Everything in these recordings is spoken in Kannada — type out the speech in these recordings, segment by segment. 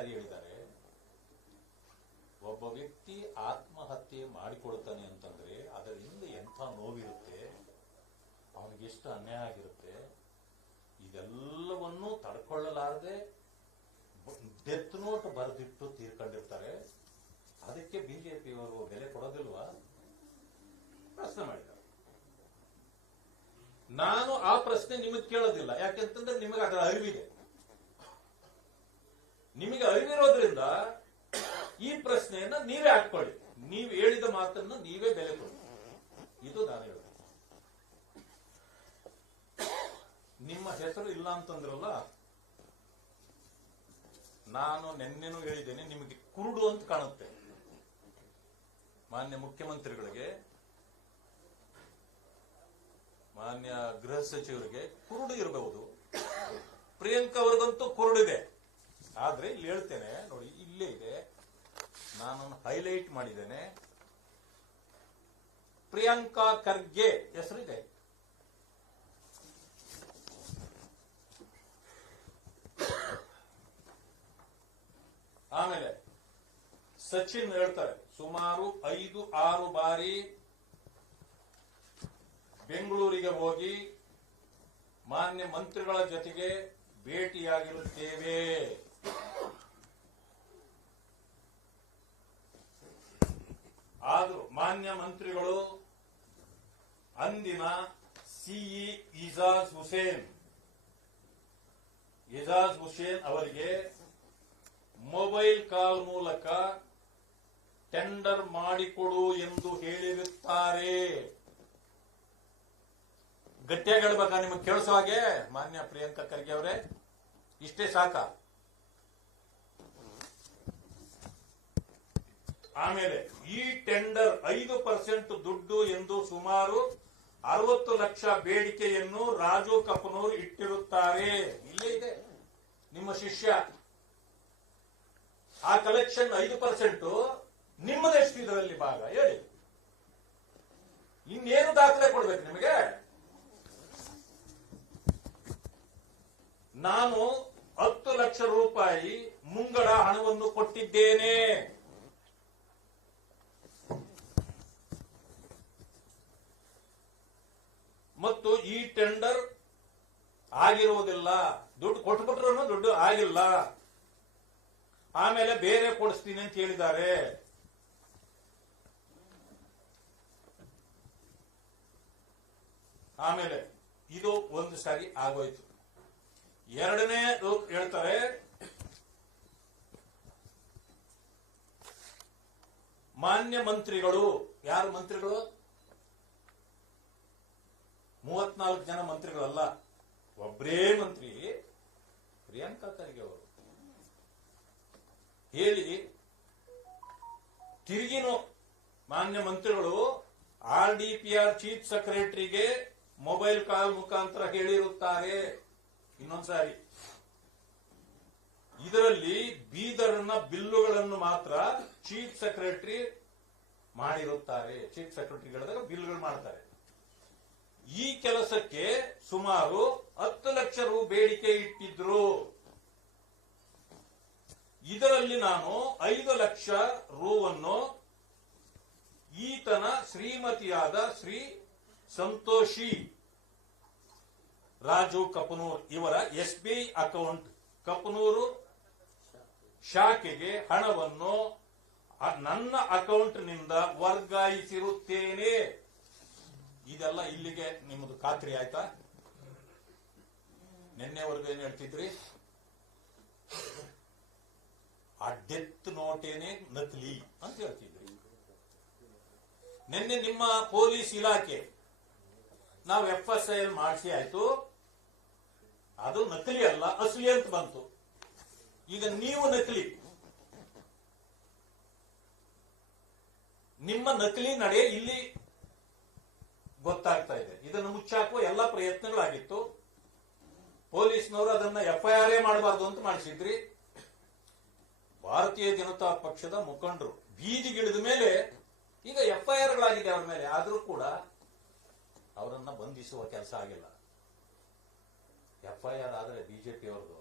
ಸಾರಿ ಹೇಳಿದ್ದಾರೆ. ಒಬ್ಬ ವ್ಯಕ್ತಿ ಆತ್ಮಹತ್ಯೆ ಮಾಡಿಕೊಳ್ತಾನೆ ಅಂತಂದ್ರೆ ಅದರ ಹಿಂದೆ ಎಂಥ ನೋವಿರುತ್ತೆ? ಅವನಿಗೆ ಎಷ್ಟು ಅನ್ಯಾಯ ಆಗಿರುತ್ತೆ? ಇದೆಲ್ಲವನ್ನೂ ತಡ್ಕೊಳ್ಳಲಾರದೆ ಡೆತ್ ನೋಟ್ ಬರೆದಿಟ್ಟು ತೀರ್ಕೊಂಡಿರ್ತಾರೆ. ಅದಕ್ಕೆ ಬಿಜೆಪಿಯವರು ಬೆಲೆ ಕೊಡೋದಿಲ್ವಾ? ಪ್ರಶ್ನೆ ಮಾಡಿದ್ದಾರೆ. ನಾನು ಆ ಪ್ರಶ್ನೆ ನಿಮಗೆ ಕೇಳೋದಿಲ್ಲ. ಯಾಕೆಂತಂದ್ರೆ ನಿಮಗೆ ಅದರ ಅರಿವಿದೆ. ನಿಮಗೆ ಅರಿವಿರೋದ್ರಿಂದ ಈ ಪ್ರಶ್ನೆಯನ್ನ ನೀವೇ ಹಾಕೊಳ್ಳಿ ನೀವು ಹೇಳಿದ ಮಾತನ್ನ ನೀವೇ ಬೆಲೆ ಕೊಡಿ. ಇದು ನಾನು ಹೇಳೋದು. ನಿಮ್ಮ ಹೆಸರು ಇಲ್ಲ ಅಂತಂದ್ರಲ್ಲ, ನಾನು ನಿನ್ನೆನೂ ಹೇಳಿದ್ದೇನೆ, ನಿಮಗೆ ಕುರುಡು ಅಂತ ಕಾಣುತ್ತೆ. ಮಾನ್ಯ ಮುಖ್ಯಮಂತ್ರಿಗಳಿಗೆ, ಮಾನ್ಯ ಗೃಹ ಸಚಿವರಿಗೆ ಕುರುಡು ಇರಬಹುದು. ಪ್ರಿಯಾಂಕಾ ಅವ್ರಿಗಂತೂ ಕುರುಡಿದೆ. ಆದ್ರೆ ಇಲ್ಲಿ ಹೇಳ್ತೇನೆ, ನೋಡಿ, ಇಲ್ಲೇ ಇದೆ. ನಾನು ಹೈಲೈಟ್ ಮಾಡಿದ್ದೇನೆ. ಪ್ರಿಯಾಂಕಾ ಖರ್ಗೆ ಹೆಸರಿದೆ. ಆಮೇಲೆ ಸಚಿನ್ ಹೇಳ್ತಾರೆ, ಸುಮಾರು ಐದು, ಆರು ಬಾರಿ ಬೆಂಗಳೂರಿಗೆ ಹೋಗಿ ಮಾನ್ಯ ಮಂತ್ರಿಗಳ ಜೊತೆಗೆ ಭೇಟಿಯಾಗಿರುತ್ತೇವೆ ಆದ್ರೂ ಮಾನ್ಯ ಮಂತ್ರಿಗಳು? ಅಂದಿನ ಸಿಇ ಇಜಾಜ್ ಹುಸೇನ್. ಇಜಾಜ್ ಹುಸೇನ್ ಅವರಿಗೆ ಮೊಬೈಲ್ ಕಾಲ್ ಮೂಲಕ ಟೆಂಡರ್ ಮಾಡಿಕೊಡು ಎಂದು ಹೇಳಿರುತ್ತಾರೆ. ಗಟ್ಟಿಯಾಗಿ ಹೇಳ್ಬೇಕಾ? ನಿಮಗೆ ಕೇಳಿಸೋ ಹಾಗೆ? ಮಾನ್ಯ ಪ್ರಿಯಾಂಕಾ ಖರ್ಗೆ ಅವರೇ, ಇಷ್ಟೇ ಸಾಕ? ಆಮೇಲೆ ಈ ಟೆಂಡರ್ ಐದು ಪರ್ಸೆಂಟ್ ದುಡ್ಡು ಎಂದು ಸುಮಾರು ಅರವತ್ತು ಲಕ್ಷ ಬೇಡಿಕೆಯನ್ನು ರಾಜು ಕಪ್ಪನೂರು ಇಟ್ಟಿರುತ್ತಾರೆ. ಇಲ್ಲೇ ಇದೆ. ನಿಮ್ಮ ಶಿಷ್ಯ. ಆ ಕಲೆಕ್ಷನ್ ಐದು ಪರ್ಸೆಂಟ್ ನಿಮ್ಮದೆಷ್ಟು ಇದರಲ್ಲಿ ಭಾಗ. ಹೇಳಿ. ಇನ್ನೇನು ದಾಖಲೆ ಕೊಡ್ಬೇಕು ನಿಮಗೆ? ನಾನು ಹತ್ತು ಲಕ್ಷ ರೂಪಾಯಿ ಮುಂಗಡ ಹಣವನ್ನು ಕೊಟ್ಟಿದ್ದೇನೆ. ಮತ್ತು ಈ ಟೆಂಡರ್ ಆಗಿರುವುದಿಲ್ಲ ದುಡ್ಡು ಕೊಟ್ಬಿಟ್ರು ದುಡ್ಡು ಆಗಿಲ್ಲ. ಆಮೇಲೆ ಬೇರೆ ಕೊಡಿಸ್ತೀನಿ ಅಂತ ಹೇಳಿದ್ದಾರೆ. ಆಮೇಲೆ ಇದು ಒಂದು ಸಾರಿ ಆಗೋಯ್ತು. ಎರಡನೇ ಹೇಳ್ತಾರೆ, ಮಾನ್ಯ ಮಂತ್ರಿಗಳು. ಯಾರು ಮಂತ್ರಿಗಳು? ಮೂವತ್ನಾಲ್ಕು ಜನ ಮಂತ್ರಿಗಳಲ್ಲ ಒಬ್ಬರೇ ಮಂತ್ರಿ ಪ್ರಿಯಾಂಕಾ ಖರ್ಗೆ ಅವರು. ಹೇಳಿ, ತಿರುಗಿನೂ ಮಾನ್ಯ ಮಂತ್ರಿಗಳು, R D P R chief ಸೆಕ್ರೆಟರಿಗೆ mobile call ಮುಖಾಂತರ ಹೇಳಿರುತ್ತಾರೆ. ಇನ್ನೊಂದ್ಸಾರಿ ಇದರಲ್ಲಿ ಬೀದರ್ನ ಬಿಲ್ಲುಗಳನ್ನು ಮಾತ್ರ ಚೀಫ್ ಸೆಕ್ರೆಟರಿ ಮಾಡಿರುತ್ತಾರೆ. ಚೀಫ್ ಸೆಕ್ರೆಟರಿ ಹೇಳಿದಾಗ ಬಿಲ್ಗಳು ಮಾಡ್ತಾರೆ. ಸುಮಾರು ಹತ್ತು ಲಕ್ಷ ರು ಬೇಡಿಕೆ ಇಟ್ಟಿದ್ರು. ಇದರಲ್ಲಿ ನಾನು ಐದು ಲಕ್ಷ ರೂವನ್ನು ಈತನ ಶ್ರೀಮತಿಯಾದ ಶ್ರೀ ಸಂತೋಷಿ ರಾಜು ಕಪನೂರ್ ಇವರ ಎಸ್ಬಿಐ ಅಕೌಂಟ್. ಕಪನೂರು ಶಾಖೆಗೆ ಹಣವನ್ನು ನನ್ನ ನನ್ನ ಅಕೌಂಟ್ನಿಂದ ವರ್ಗಾಯಿಸಿರುತ್ತೇನೆ. ಇದೆಲ್ಲ ಇಲ್ಲಿಗೆ ನಿಮ್ಮದು ಖಾತ್ರಿ ಆಯ್ತಾ? ನಿನ್ನೆವರೆಗೂ ಏನ್ ಹೇಳ್ತಿದ್ರಿ? ಆ ಡೆತ್ ನೋಟೇನೆ ನಕಲಿ ಅಂತ ಹೇಳ್ತಿದ್ರಿ. ನಿನ್ನೆ ನಿಮ್ಮ ಪೊಲೀಸ್ ಇಲಾಖೆ ನಾವು ಎಫ್ ಎಸ್ ಐ ಮಾಡಿಸಿ ಆಯ್ತು. ಅದು ನಕಲಿ ಅಲ್ಲ, ಅಸಲಿ ಅಂತ ಬಂತು. ಈಗ ನೀವು ನಕಲಿ. ನಿಮ್ಮ ನಕಲಿ ನಡೆ ಇಲ್ಲಿ ಗೊತ್ತಾಗ್ತಾ ಇದೆ. ಇದನ್ನು ಮುಚ್ಚಾಕುವ ಎಲ್ಲ ಪ್ರಯತ್ನಗಳಾಗಿತ್ತು. ಪೊಲೀಸ್ನವರು ಅದನ್ನ ಎಫ್ಐಆರ್ ಮಾಡಬಾರ್ದು ಅಂತ ಮಾಡಿಸಿದ್ರಿ. ಭಾರತೀಯ ಜನತಾ ಪಕ್ಷದ ಮುಖಂಡರು ಬೀದಿಗಿಳಿದ ಮೇಲೆ, ಈಗ ಎಫ್ಐಆರ್ ಗಳಾಗಿದೆ ಅವ್ರ ಮೇಲೆ, ಆದರೂ ಕೂಡ ಅವರನ್ನ ಬಂಧಿಸುವ ಕೆಲಸ ಆಗಿಲ್ಲ. ಎಫ್ಐಆರ್ ಆದರೆ ಬಿಜೆಪಿ ಅವ್ರದ್ದು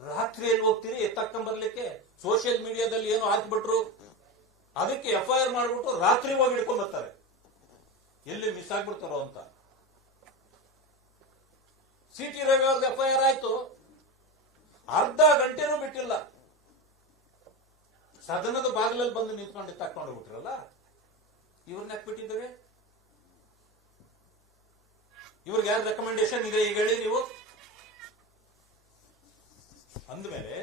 ರಾತ್ರಿ ಎಲ್ಲಿ ಹೋಗ್ತೀರಿ ಎತ್ತಕೊಂಬರ್ಲಿಕ್ಕೆ ಸೋಷಿಯಲ್ ಮೀಡಿಯಾದಲ್ಲಿ ಏನು ಹಾಕ್ಬಿಟ್ರು. ಅದಕ್ಕೆ ಎಫ್ಐಆರ್ ಮಾಡಿಬಿಟ್ಟು ಆರ್ ಮಾಡ್ಬಿಟ್ಟು ರಾತ್ರಿ ಹೋಗಿ ಹಿಡ್ಕೊಂಡ್ ಬರ್ತಾರೆ. ಎಲ್ಲಿ ಮಿಸ್ ಆಗ್ಬಿಡ್ತಾರೋ ಅಂತ. ಸಿ ಟಿ ರವಿ ಅವ್ರದ್ದು ಎಫ್ ಆಯ್ತು. ಅರ್ಧ ಗಂಟೆನೂ ಬಿಟ್ಟಿಲ್ಲ. ಸದನದ ಬಾಗಿಲಲ್ಲಿ ಬಂದು ನಿಂತ್ಕೊಂಡು ತಕ್ಕೊಂಡು ಬಿಟ್ರಲ್ಲ ಇವ್ರನ್ನ ಯಾಕೆ ಬಿಟ್ಟಿದ್ದಾರೆ? ಇವ್ರಿಗೆ ಯಾರು ರೆಕಮೆಂಡೇಶನ್ ಇದೆ ಈಗ ಹೇಳಿ ನೀವು? ಅಂದಮೇಲೆ